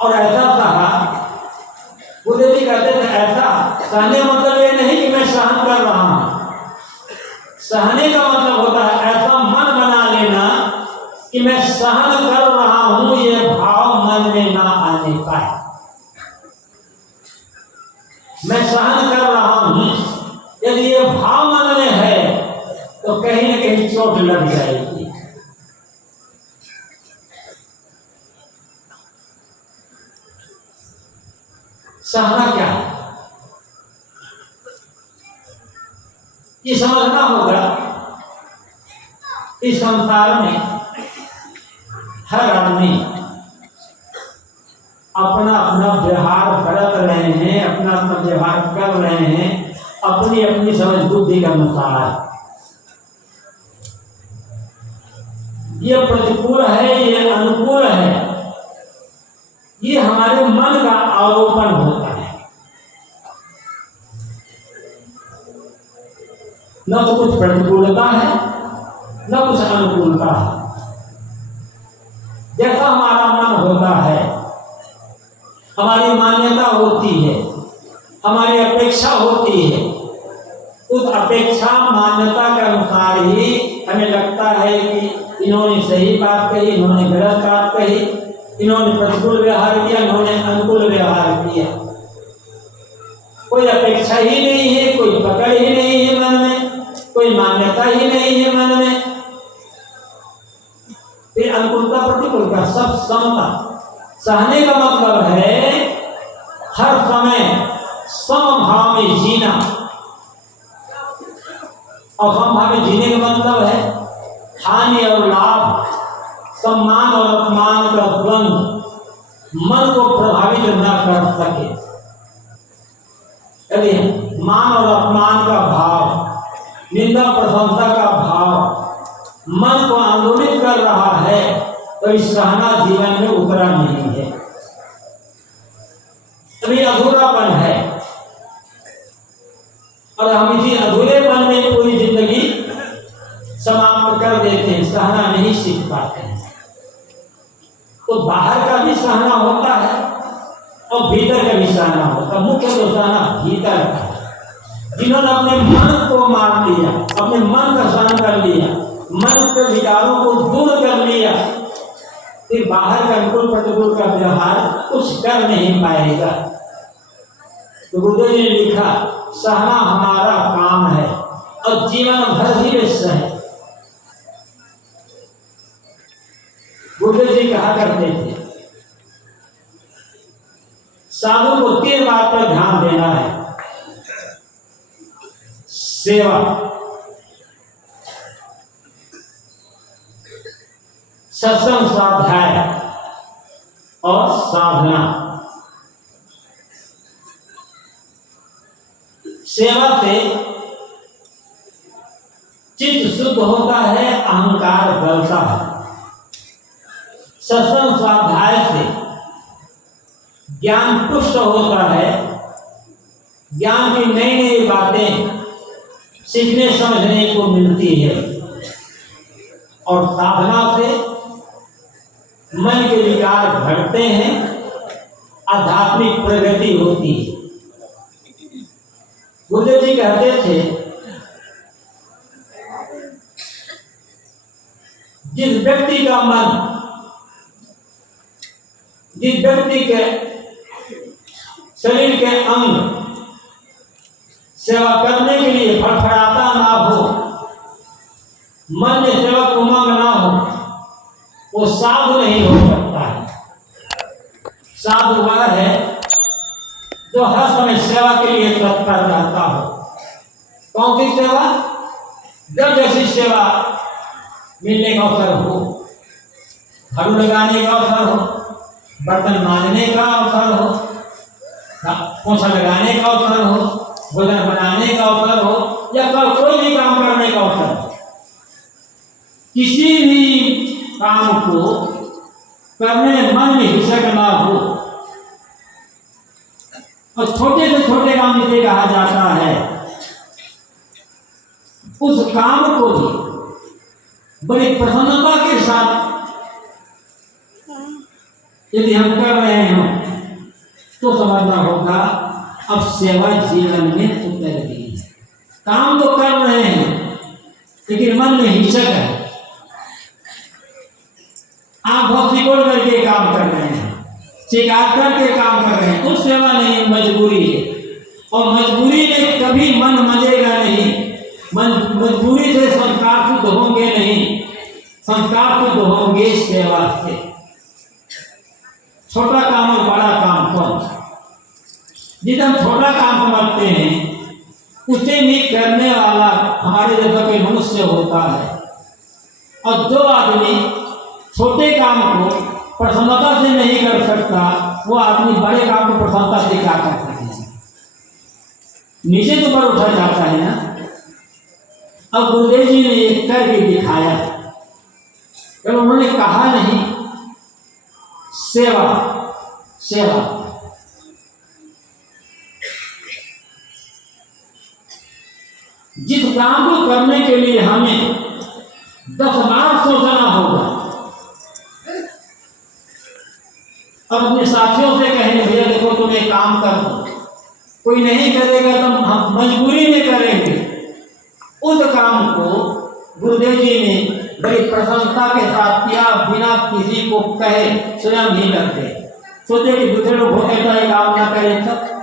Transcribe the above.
और ऐसा सहा। बुद्ध जी कहते थे ऐसा सहने मतलब ये नहीं कि मैं सहन कर रहा हूं। सहने का मतलब होता है ऐसा मन बना लेना कि मैं सहन कर रहा हूं, ये भाव मन में ना आने पाए। मैं सहन कर रहा हूं, यदि ये भाव मन में है तो कहीं न कहीं चोट लग जाएगी। सहना क्या है ये समझना होगा। इस संसार में हर आदमी अपना अपना व्यवहार बरत रहे हैं, अपना अपना व्यवहार कर रहे हैं अपनी अपनी समझ बुद्धि के अनुसार। ये प्रतिकूल है, ये अनुकूल है, ये हमारे मन का आरोपण होता है। न तो कुछ प्रतिकूलता है न कुछ अनुकूलता है। जैसा हमारा मन होता है, हमारी मान्यता होती है, हमारी अपेक्षा होती है, उस अपेक्षा मान्यता के अनुसार ही हमें लगता है कि इन्होंने सही बात कही, इन्होंने गलत बात कही, इन्होंने प्रतिकूल व्यवहार किया, इन्होंने अनुकूल व्यवहार किया। कोई अपेक्षा ही नहीं है, कोई पकड़ ही नहीं है मन में, कोई मान्यता ही नहीं है मन में। फिर अनुकूलता प्रतिकूलता सब समता। सहने का मतलब है हर समय समभाव में जीना। और समभाव में जीने का मतलब है हानि और लाभ, सम्मान और अपमान का द्वंद्व मन को प्रभावित न कर सके। यदि मान और अपमान का भाव, निंदा प्रशंसा का भाव मन को आंदोलित कर रहा है तो इस सहना जीवन में उतरा नहीं है, अभी अधूरापन है। और हम इसी अधूरेपन में पूरी जिंदगी समाप्त कर देते हैं, सहना नहीं सीख पाते हैं। तो बाहर का भी सहना होता है और भीतर का भी सहना होता है। मुख्य तो सहना भीतर का है। जिन्होंने अपने मन को मार लिया, अपने मन का सहन कर लिया, मन के विचारों को दूर कर लिया, फिर बाहर का अनुकूल प्रतिकूल का व्यवहार कुछ कर नहीं पाएगा। तो गुरुदेव जी ने लिखा सहना हमारा काम है और जीवन भर ही वे सहे। गुरुदेव जी कहा करते थे साधु को 3 बात पर ध्यान देना है। सेवा, सत्संग स्वाध्याय और साधना। सेवा से चित्त शुद्ध होता है, अहंकार गलता है। सत्संग स्वाध्याय से ज्ञान पुष्ट होता है, ज्ञान की नई नई बातें सीखने समझने को मिलती है। और साधना से मन के विकार घटते हैं, आध्यात्मिक प्रगति होती है। गुरुदेव जी कहते थे जिस व्यक्ति का मन, जिस व्यक्ति के शरीर के अंग सेवा करने के लिए फड़फड़ाता ना हो, मन में सेवक उमंग ना हो, वो साधु नहीं हो सकता है। साधु वह है जो हर समय सेवा के लिए तत्पर रहता हो। कौन सी सेवा? जब जैसी सेवा मिलने का अवसर हो, झाड़ू लगाने का अवसर हो, बर्तन मांजने का अवसर हो, पोछा लगाने का अवसर हो, भोजन बनाने का अवसर हो, या कोई भी काम करने का अवसर हो, किसी भी काम को करने में मन में हिचक ना हो। और छोटे से छोटे काम जिसे कहा जाता है, उस काम को भी बड़ी प्रसन्नता के साथ यदि हम कर रहे हो तो समझना होगा अब सेवा जीवन में उतर गई है। काम तो कर रहे हैं लेकिन मन में हिचक है, आप बहुत सिकोड़ करके काम कर रहे हैं, शिकायत करके काम कर रहे हैं, तो सेवा नहीं, मजबूरी है। और मजबूरी में कभी मन मजेगा नहीं, मजबूरी से संस्कार शुद्ध होंगे नहीं, संस्कार शुद्ध होंगे सेवा से। छोटा काम और बड़ा काम कौन सा? जिसे हम छोटा काम समझते हैं उसे भी करने वाला हमारे जैसा कोई मनुष्य होता है। और जो आदमी छोटे काम को प्रसन्नता से नहीं कर सकता, वो आदमी बड़े काम को प्रसन्नता से क्या कर सकता है? नीचे तो ऊपर उठा जाता है ना। अब गुरुदेव जी ने एक करके दिखाया, तो उन्होंने कहा नहीं सेवा सेवा। जिस काम को करने के लिए हमें 10 बार सोचना होगा, अब अपने साथियों से कहेंगे भैया देखो तुम एक काम कर दो, कोई नहीं करेगा तो हम मजबूरी में करेंगे। उस काम को गुरुदेव जी ने बड़ी प्रसन्नता के साथ किया, बिना किसी को कहे स्वयं ही करते। सोचे कि दूसरे लोग होते तो ये काम ना करें, सब